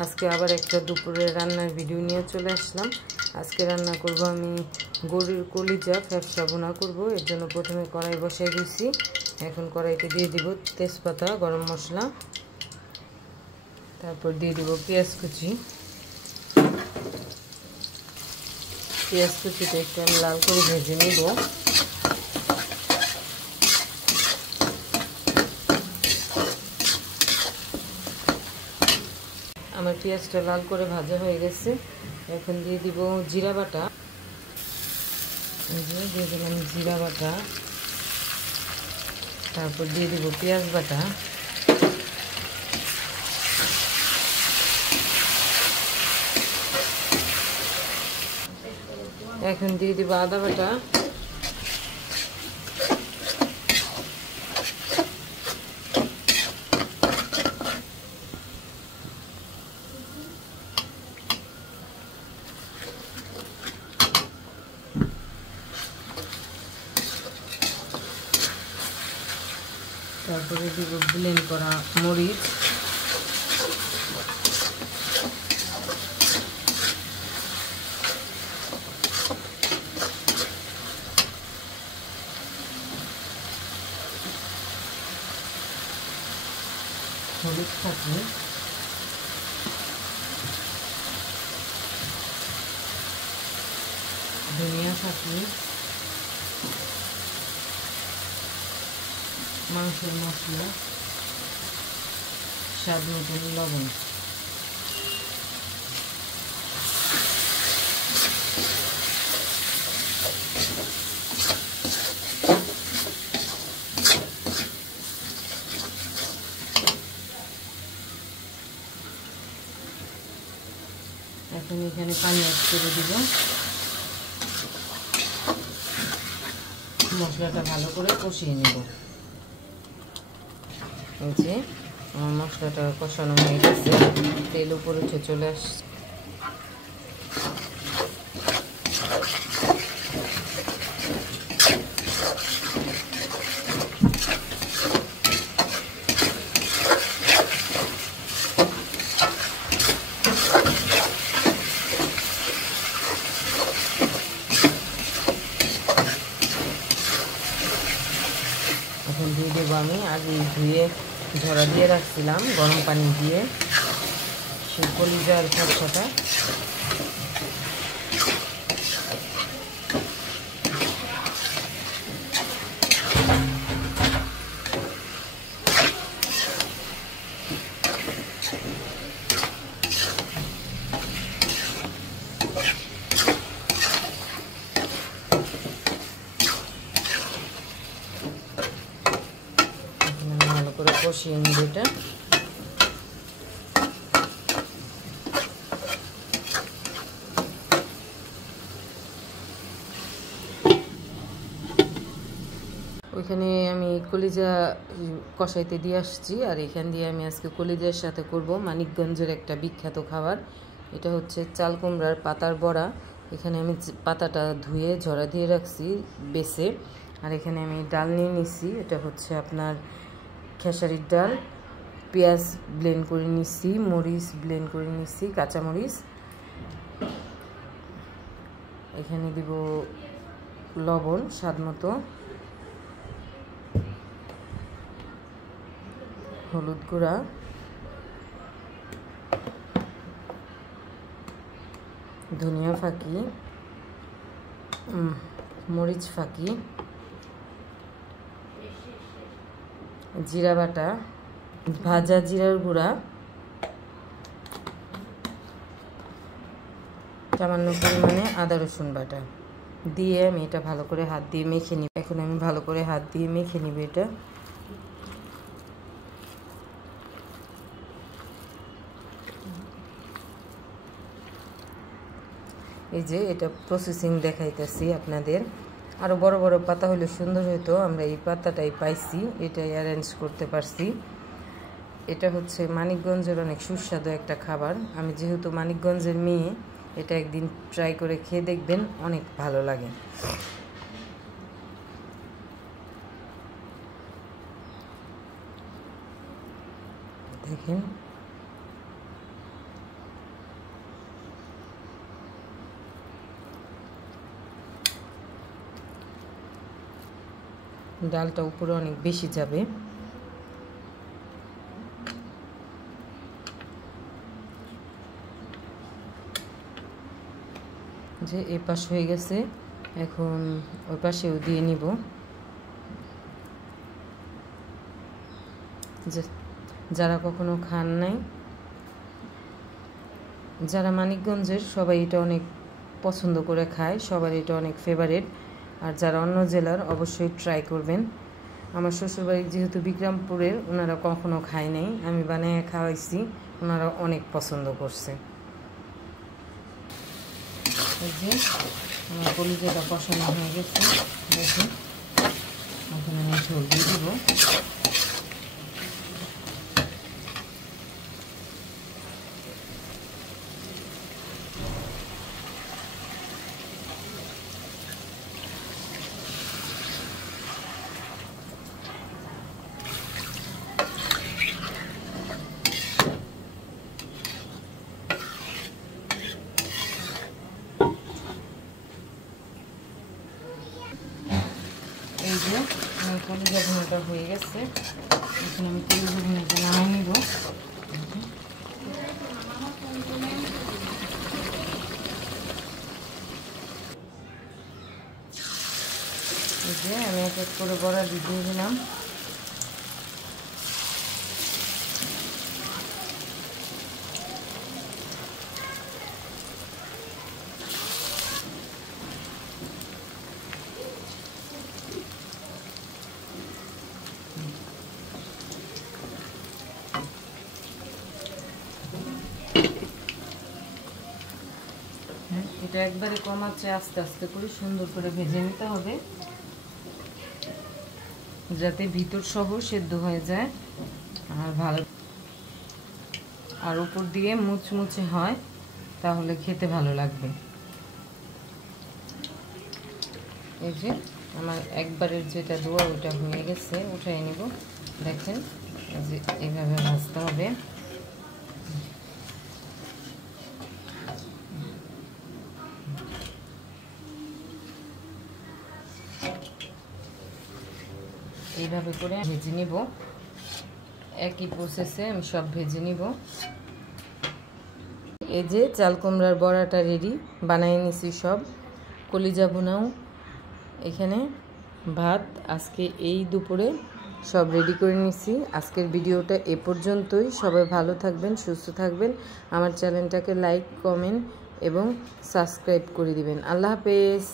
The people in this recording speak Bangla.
আজকে আবার একটা দুপুরের রান্নার ভিডিও নিয়ে চলে আসলাম। আজকে রান্না করব আমি গরুর কলিজা ফ্যাপসা ভুনা করব। এর জন্য প্রথমে কড়াই বসাই দিয়েছি। এখন কড়াইতে দিয়ে দিব তেজপাতা, গরম মশলা, তারপর দিয়ে দিব পেঁয়াজ কুচি। পেঁয়াজ কুচিটা একটু আমি লাল করে ভেজে নেব। আমার পেঁয়াজটা লাল করে ভাজা হয়ে গেছে। এখন দিয়ে দিব জিরা বাটা। দিয়ে দিলাম জিরা বাটা, তারপর দিয়ে দিব পেঁয়াজ বাটা, এখন দিয়ে দিব আদা বাটা, তারপরে দিব ব্লেন্ড করা মরিচ, হলুদ থাকি, ধনিয়া থাকি, মাংসের মশলা, স্বাদ মতন লবণ। এখন এখানে পানি অ্যাড করে দিব। মশলাটা ভালো করে কষিয়ে নেব। এই যে আমার মশলাটা কষানো হয়ে গেছে, তেল উপরে উঠে চলে আসছে। এখন দিয়ে দেবো আমি আগে ধুয়ে ঝরা দিয়ে রাখছিলাম গরম পানি দিয়ে সেই কলিজার ফ্যাপসাটা। ভালো করে কষিয়ে নিব এটা। ওইখানে আমি কলিজা কষাইতে দিয়ে আসছি, আর এখান দিয়ে আমি আজকে কলিজার সাথে করব মানিকগঞ্জের একটা বিখ্যাত খাবার। এটা হচ্ছে চাল কুমড়ার পাতার বড়া। এখানে আমি পাতাটা ধুয়ে ঝরা দিয়ে রাখছি বেছে। আর এখানে আমি ডাল নিয়ে নিছি, এটা হচ্ছে আপনার খেসারির ডাল। পেঁয়াজ ব্লেন্ড করে নিচ্ছি, মরিচ ব্লেন্ড করে নিচ্ছি, কাঁচামরিচ। এখানে দিব লবণ স্বাদ মতো, হলুদ গুঁড়া, ধনিয়া ফাঁকি, মরিচ ফাঁকি, জিরা বাটা, ভাজা জিরার গুঁড়া, সামান্য পরিমাণে আদা রসুন বাটা দিয়ে আমি এটা ভালো করে হাত দিয়ে মেখে নিব। এখন আমি ভালো করে হাত দিয়ে মেখে নিব এটা। এই যে এটা প্রসেসিং দেখাইতেছি আপনাদের। আরও বড় বড় পাতা হলে সুন্দর হতো, আমরা এই পাতাটাই পাইছি, এটাই অ্যারেঞ্জ করতে পারছি। এটা হচ্ছে মানিকগঞ্জের অনেক সুস্বাদু একটা খাবার। আমি যেহেতু মানিকগঞ্জের মেয়ে, এটা একদিন ট্রাই করে খেয়ে দেখবেন, অনেক ভালো লাগে। দেখেন ডালটা উপরে অনেক বেশি যাবে। যে এই পাশ হয়ে গেছে, এখন ওই পাশেও দিয়ে নিব। যারা কখনো খান নাই, যারা মানিকগঞ্জের, সবাই এটা অনেক পছন্দ করে খায়, সবার এটা অনেক ফেভারিট। আর যারা অন্য জেলার অবশ্যই ট্রাই করবেন। আমার শ্বশুরবাড়ি যেহেতু বিক্রমপুরের, ওনারা কখনো খায় নাই, আমি বানিয়ে খাওয়াইছি, ওনারা অনেক পছন্দ করছে। এই যে আমার কলিজাটা কষানো হয়ে গেছে, দেখুন। এখন আমি ঝোল দিয়ে দেবো। এই যে আমার কলিজা ভুনাটা হয়ে গেছে, এখন আমি কলিজা ভুনাটা নামিয়ে নিব। এই যে আমি এক এক করে বড়া দিয়ে দিলাম। এটা একবারে কম আঁচে আস্তে আস্তে করে সুন্দর করে ভেজে নিতে হবে, যাতে ভিতর সহ সেদ্ধ হয়ে যায় আর ভালো, আর উপর দিয়ে মুচমুচে হয়, তাহলে খেতে ভালো লাগবে। এই যে আমার একবারের যেটা দোয়া ওটা হয়ে গেছে, উঠাই নিব। দেখেন যে এইভাবে ভাজতে হবে। এইভাবে করে ভেজে নিব, একই প্রসেসে আমি সব ভেজে নিব। এই যে চাল কুমড়ার বড়াটা রেডি, বানিয়ে নিছি সব। কলিজা ভুনাও এখানে, ভাত আজকে এই দুপুরে সব রেডি করে নিছি। আজকের ভিডিওটা এ পর্যন্তই। সবাই ভালো থাকবেন, সুস্থ থাকবেন। আমার চ্যানেলটাকে লাইক, কমেন্ট এবং সাবস্ক্রাইব করে দিবেন। আল্লাহ হাফেজ।